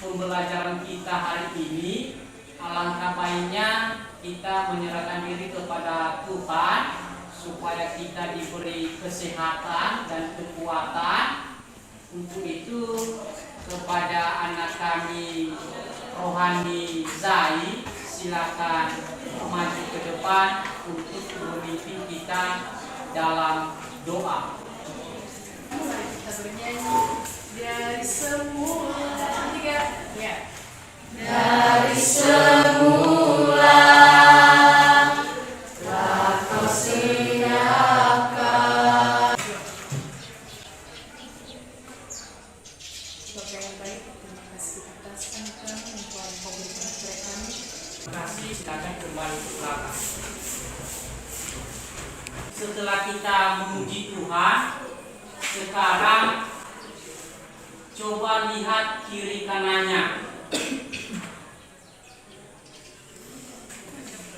pembelajaran kita hari ini, alangkah baiknya kita menyerahkan diri kepada Tuhan supaya kita diberi kesehatan dan kekuatan. Untuk itu kepada anak kami Rohani Zai, silakan maju ke depan untuk memimpin kita dalam doa. Kita bernyanyi dari semula ya. Dari semula telah kau siapkan. Bapak yang baik, terima kasih atas anugerah yang telah kau berikan kepada kami. Terima kasih, silakan kembali ke belakang. Setelah kita memuji Tuhan, sekarang coba lihat kiri kanannya.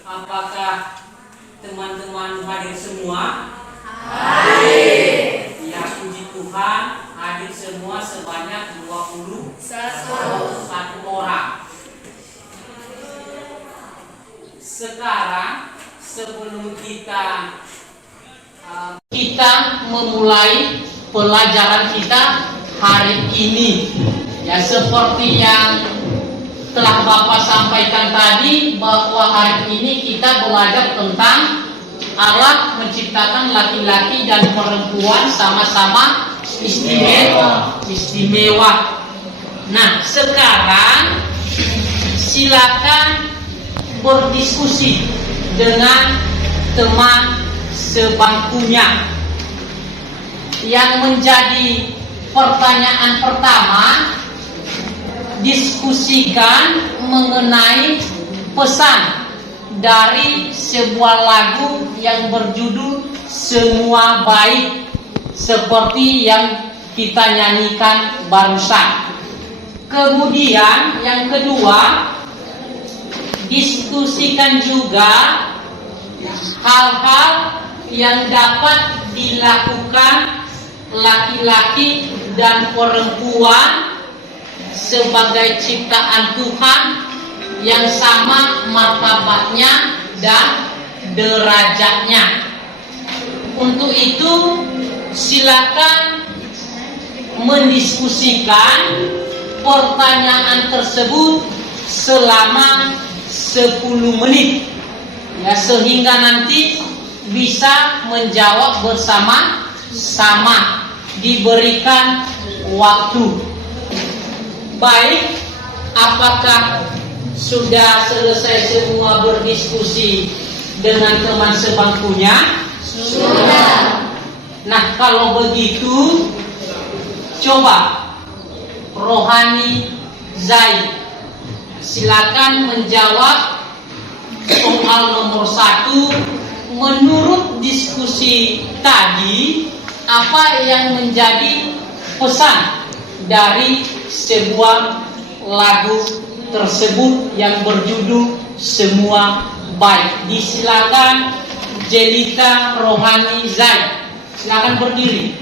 Apakah teman-teman hadir semua? Hadir. Ya, puji Tuhan, hadir semua sebanyak 21 orang. Sekarang sebelum kita memulai pelajaran kita hari ini, ya seperti yang telah Bapak sampaikan tadi, bahwa hari ini kita belajar tentang Allah menciptakan laki-laki dan perempuan sama-sama istimewa. Nah, sekarang silakan berdiskusi dengan teman sebangkunya. Yang menjadi pertanyaan pertama, diskusikan mengenai pesan dari sebuah lagu yang berjudul Semua Baik, seperti yang kita nyanyikan barusan. Kemudian yang kedua, diskusikan juga hal-hal yang dapat dilakukan laki-laki dan perempuan sebagai ciptaan Tuhan yang sama martabatnya dan derajatnya. Untuk itu silakan mendiskusikan pertanyaan tersebut selama 10 menit, ya, sehingga nanti bisa menjawab bersama-sama, diberikan waktu. Baik, apakah sudah selesai semua berdiskusi dengan teman sebangkunya? Sudah. Nah, kalau begitu, coba Rohani Zai, silakan menjawab soal nomor 1. Menurut diskusi tadi, apa yang menjadi pesan dari sebuah lagu tersebut yang berjudul Semua Baik? Disilakan Jelita Rohani Zai, silakan berdiri.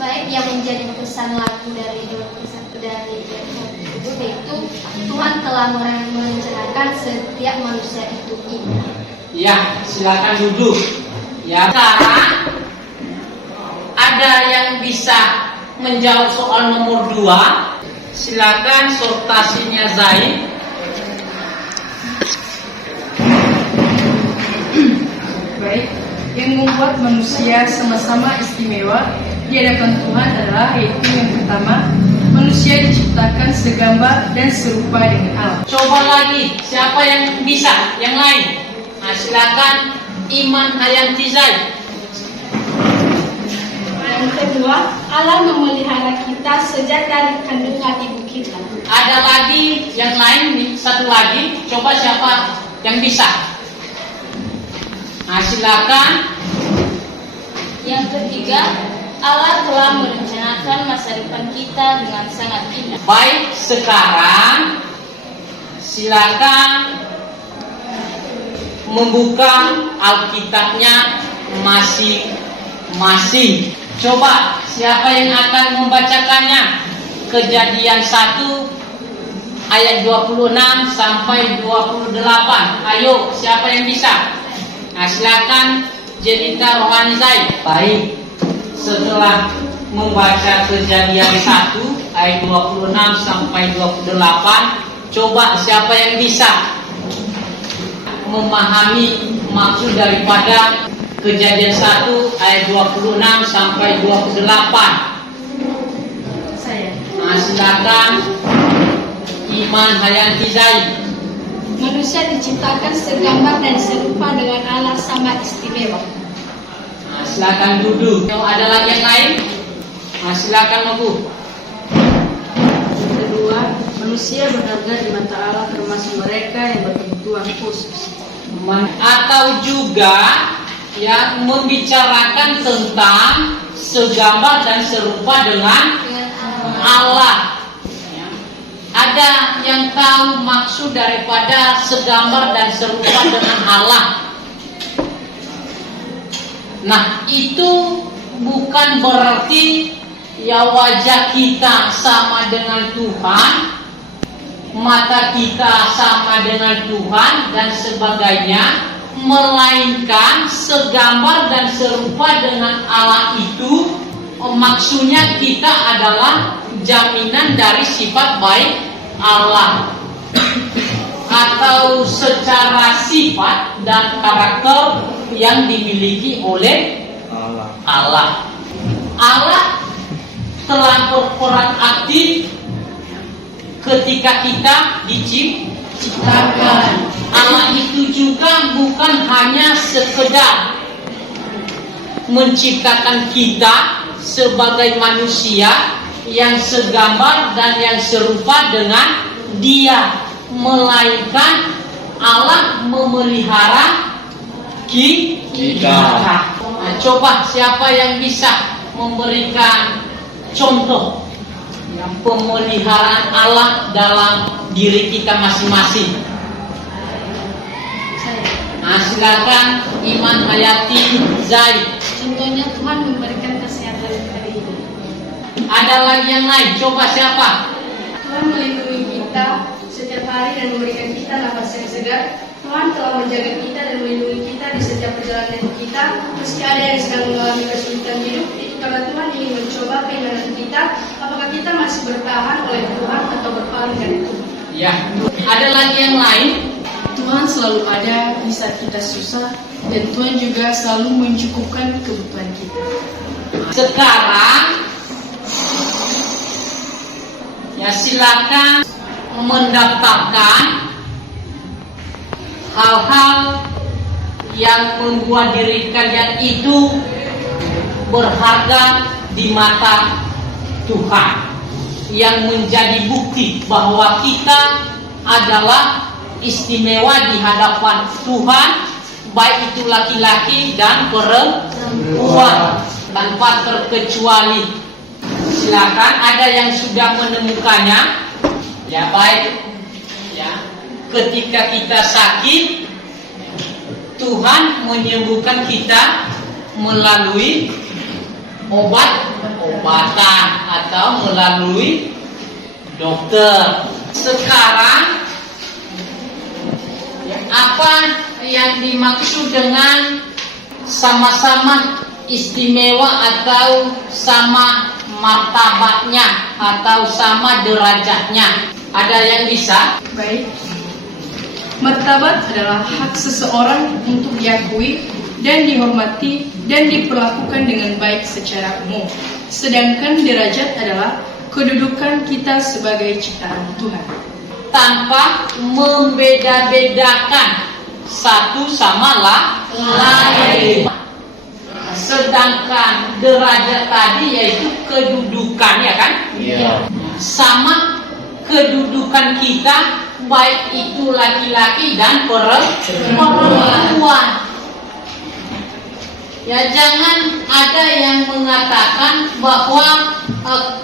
Baik, yang menjadi pesan lagu dari tersebut yaitu Tuhan telah merencanakan setiap manusia itu indah. Ya, silakan duduk. Ya, sekarang ada yang bisa menjawab soal nomor 2. Silakan sortasinya Zai. Baik, yang membuat manusia sama-sama istimewa di hadapan Tuhan adalah yaitu yang pertama, manusia diciptakan segambar dan serupa dengan Allah. Coba lagi, siapa yang bisa? Yang lain. Nah, silakan Iman Hayanti Zai. Yang kedua, Allah memelihara kita sejak dari kandungan ibu kita. Ada lagi yang lain, satu lagi. Coba siapa yang bisa? Nah, silakan. Yang ketiga, Allah telah merencanakan masa depan kita dengan sangat indah. Baik, sekarang silakan membuka Alkitabnya masing-masing. Coba siapa yang akan membacakannya? Kejadian 1 ayat 26 sampai 28. Ayo, siapa yang bisa? Nah, silakan Jenita Rohani Zaid. Baik. Setelah membaca Kejadian 1 ayat 26 sampai 28, coba siapa yang bisa memahami maksud daripada Kejadian 1 ayat 26 sampai 28. Saya. Nah, silakan Iman Hayanti Zaid. Manusia diciptakan segambar dan serupa dengan Allah, sama istimewa. Nah, silakan duduk. Ada lagi yang lain? Nah, silakan Bu. Kedua, manusia berharga di mata Allah termasuk mereka yang berkebutuhan khusus. Atau juga yang membicarakan tentang segambar dan serupa dengan Allah. Ya. Ada yang tahu maksud daripada segambar dan serupa dengan Allah? Nah, itu bukan berarti ya wajah kita sama dengan Tuhan, mata kita sama dengan Tuhan dan sebagainya, melainkan segambar dan serupa dengan Allah itu maksudnya kita adalah jaminan dari sifat baik Allah, atau secara sifat dan karakter yang dimiliki oleh Allah. Allah telah berperan aktif ketika kita diciptakan. Allah itu juga bukan hanya sekedar menciptakan kita sebagai manusia yang segambar dan yang serupa dengan Dia, melainkan Allah memelihara kita. Nah, coba siapa yang bisa memberikan contoh yang pemeliharaan Allah dalam diri kita masing-masing? Nah, silakan Iman Hayati Zaid. Contohnya Tuhan memberikan kesehatan hari ini. Ada lagi yang lain? Coba siapa? Tuhan melindungi kita setiap hari dan memberikan kita nafas yang segar. Tuhan telah menjaga kita dan melindungi kita di setiap perjalanan kita. Meski ada yang sedang mengalami kesulitan hidup, itu karena Tuhan ingin mencoba keimanan kita. Apakah kita masih bertahan oleh Tuhan atau berpaling dari Tuhan? Ya, ada lagi yang lain? Tuhan selalu ada di saat kita susah, dan Tuhan juga selalu mencukupkan kebutuhan kita. Sekarang ya silakan mendaftarkan hal-hal yang membuat diri kalian itu berharga di mata Tuhan, yang menjadi bukti bahwa kita adalah istimewa di hadapan Tuhan, baik itu laki-laki dan perempuan tanpa terkecuali. Silakan, ada yang sudah menemukannya? Ya, baik. Ya, ketika kita sakit, Tuhan menyembuhkan kita melalui obat-obatan atau melalui dokter. Sekarang apa yang dimaksud dengan sama-sama istimewa atau sama martabatnya atau sama derajatnya? Ada yang bisa? Baik. Martabat adalah hak seseorang untuk diakui dan dihormati dan diperlakukan dengan baik secara umum. Sedangkan derajat adalah kedudukan kita sebagai ciptaan Tuhan, tanpa membeda-bedakan satu sama lain. Sedangkan derajat tadi yaitu kedudukan, ya kan? Iya. Sama kedudukan kita, baik itu laki-laki dan perempuan. Ya, jangan ada yang mengatakan bahwa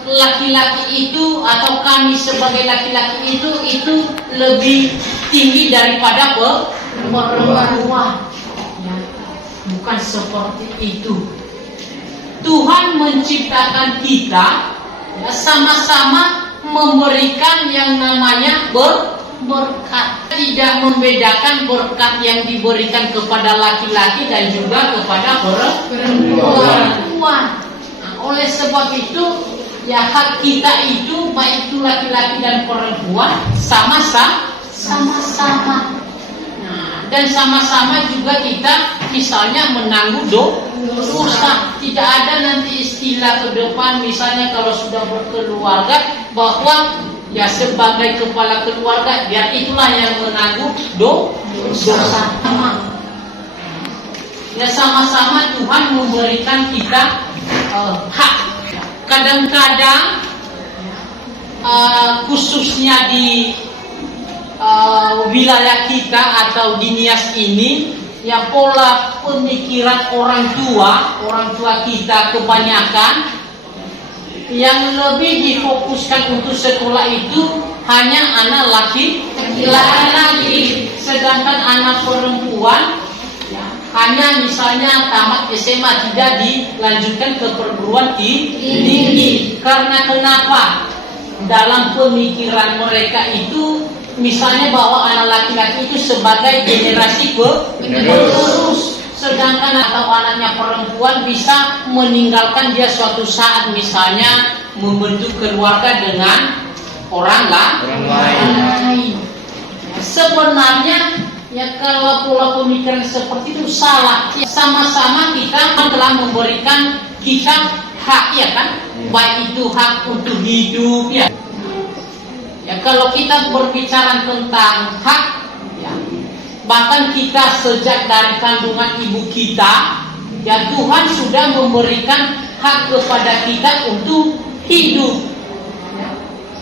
laki-laki itu atau kami sebagai laki-laki itu lebih tinggi daripada perempuan. Ya, bukan seperti itu. Tuhan menciptakan kita Ya, sama-sama memberikan yang namanya berkat. Tidak membedakan berkat yang diberikan kepada laki-laki dan juga kepada perempuan. Nah, oleh sebab itu, ya hak kita itu baik itu laki-laki dan perempuan sama-sama. Nah, dan sama-sama juga kita misalnya menanggung dosa. Tidak ada nanti istilah ke depan misalnya kalau sudah berkeluarga bahwa ya sebagai kepala keluarga ya itulah yang menanggung dosa. Ya sama-sama Tuhan memberikan kita hak. Kadang-kadang khususnya di wilayah kita atau di Nias ini, ya pola pemikiran orang tua kita kebanyakan yang lebih difokuskan untuk sekolah itu hanya anak laki-laki, sedangkan anak perempuan hanya misalnya tamat SMA tidak dilanjutkan ke perguruan tinggi. Karena kenapa? Dalam pemikiran mereka itu misalnya bahwa anak laki-laki itu sebagai generasi penerus, sedangkan atau anaknya perempuan bisa meninggalkan dia suatu saat misalnya membentuk keluarga dengan orang lain. Sebenarnya ya kalau pola pemikiran seperti itu salah. Sama-sama kita telah memberikan kita hak, ya kan? Baik itu hak untuk hidup, ya. Ya kalau kita berbicara tentang hak, ya, bahkan kita sejak dari kandungan ibu kita, ya Tuhan sudah memberikan hak kepada kita untuk hidup.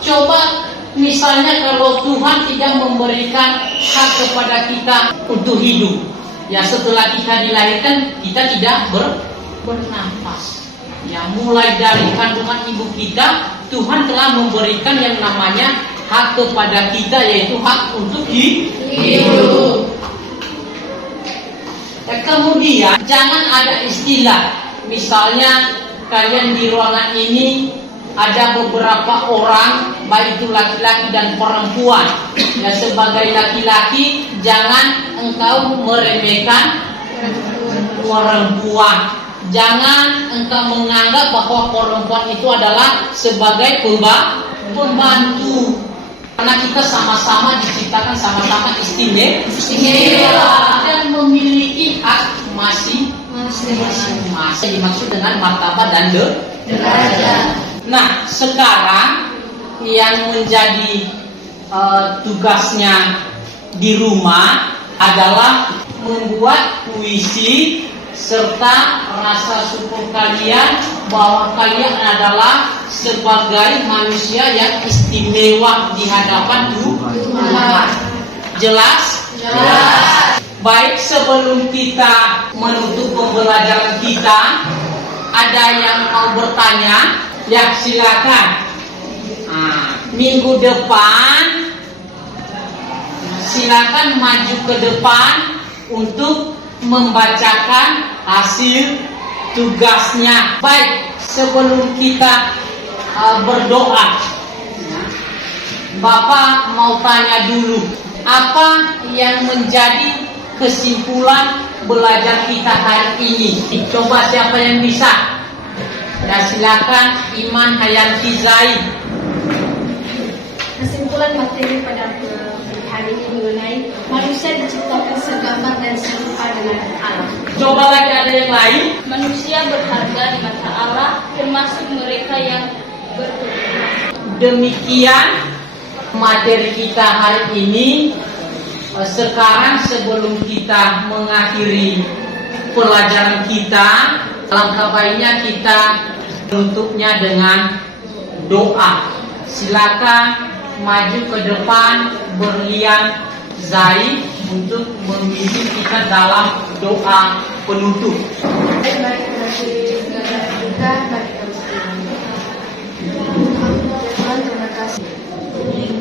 Coba misalnya kalau Tuhan tidak memberikan hak kepada kita untuk hidup, ya setelah kita dilahirkan kita tidak bernafas. Ya mulai dari kandungan ibu kita, Tuhan telah memberikan yang namanya hak kepada kita, yaitu hak untuk hidup. Ya, kemudian jangan ada istilah, misalnya kalian di ruangan ini ada beberapa orang, baik itu laki-laki dan perempuan. Ya sebagai laki-laki jangan engkau meremehkan perempuan. Jangan engkau menganggap bahwa perempuan itu adalah sebagai pembantu. Karena kita sama-sama diciptakan sama-sama istimewa dan memiliki hak masing-masing. Dimaksud dengan martabat dan derajat. Nah, sekarang yang menjadi tugasnya di rumah adalah membuat puisi serta rasa syukur kalian bahwa kalian adalah sebagai manusia yang istimewa di hadapan Tuhan. Jelas? Jelas. Baik, sebelum kita menutup pembelajaran kita, ada yang mau bertanya? Ya, silakan. Minggu depan silakan maju ke depan untuk membacakan hasil tugasnya. Baik, sebelum kita berdoa, Bapak mau tanya dulu, apa yang menjadi kesimpulan belajar kita hari ini? Coba siapa yang bisa? Ya silakan, Iman Hayanti Zaid. Kesimpulan materi pada hari ini mengenai manusia diciptakan segambar dan serupa dengan Allah. Coba lagi ada yang lain. Manusia berharga di mata Allah, termasuk mereka yang bertobat. Demikian materi kita hari ini. Sekarang sebelum kita mengakhiri pelajaran kita, alangkah baiknya kita tutupnya dengan doa. Silakan maju ke depan Berlian Zaid untuk memimpin kita dalam doa penutup. Mari kita